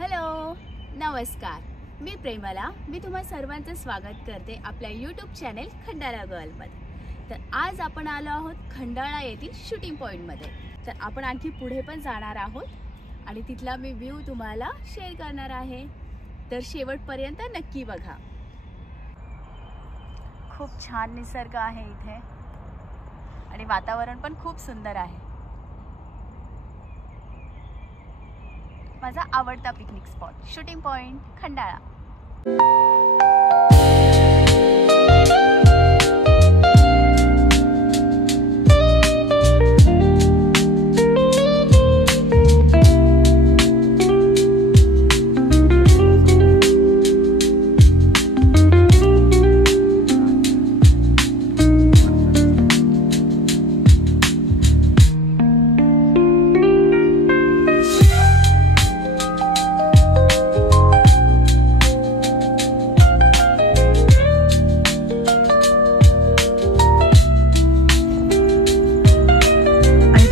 Hello, नमस्कार. मी प्रेमला. मी तुम्हा सर्वांचं स्वागत करते आपल्या यूट्यूब चॅनेल खंडाळा गर्लमध्ये. तर आज आपण आलो आहोत खंडाळा येथील शूटिंग पॉईंटमध्ये. तर आपण आणखी पुढे पण जाणार आहोत आणि तिथला मी व्ह्यू तुम्हाला शेअर करणार आहे. तर शेवटपर्यंत नक्की बघा. खूप छान निसर्ग आहे इथे आणि वातावरण पण खूप सुंदर आहे. माझा आवडता picnic spot shooting point Khandala.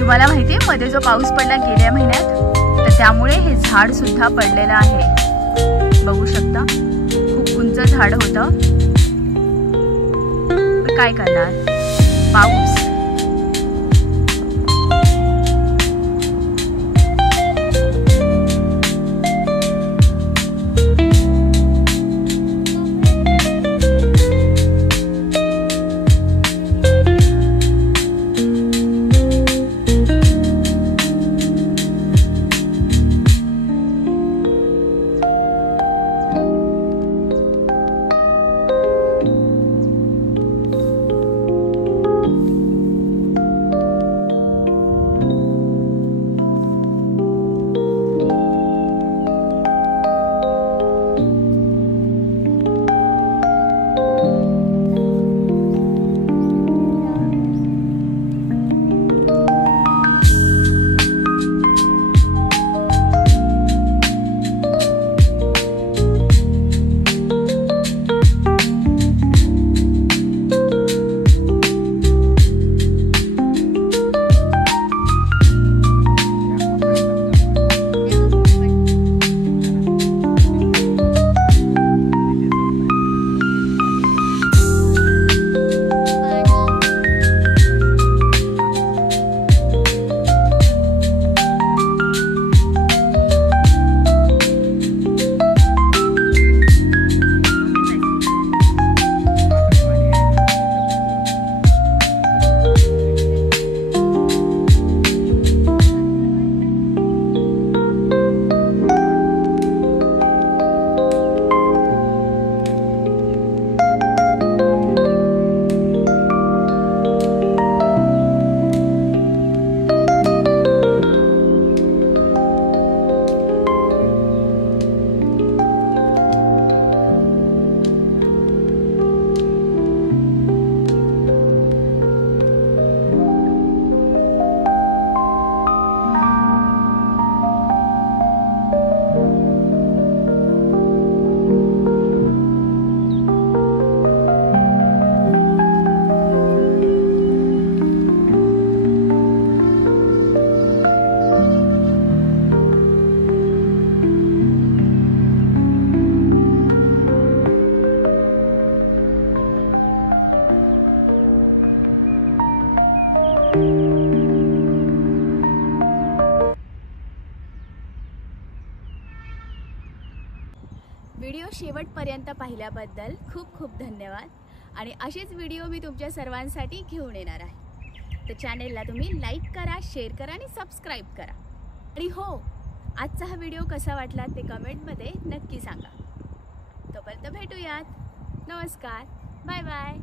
तुम्हाला माहिती आहे मध्ये जो पाऊस पडला गेल्या महिन्यात, तर त्यामुळे हे झाड सुद्धा पडलेलं आहे. बघू शकता, खूप उंच झाड होतं. काय करणार, पाऊस. व्हिडिओ शेवटपर्यंत पाहिल्याबद्दल खूप खूप धन्यवाद. आणि असेच व्हिडिओ मी तुमच्या सर्वांसाठी घेऊन येणार आहे. तर चॅनेलला तुम्ही लाईक करा, शेअर करा आणि सबस्क्राईब करा. आणि हो, आजचा हा व्हिडिओ कसा वाटला ते कमेंटमध्ये नक्की सांगा. तोपर्यंत भेटूयात. नमस्कार, बाय बाय.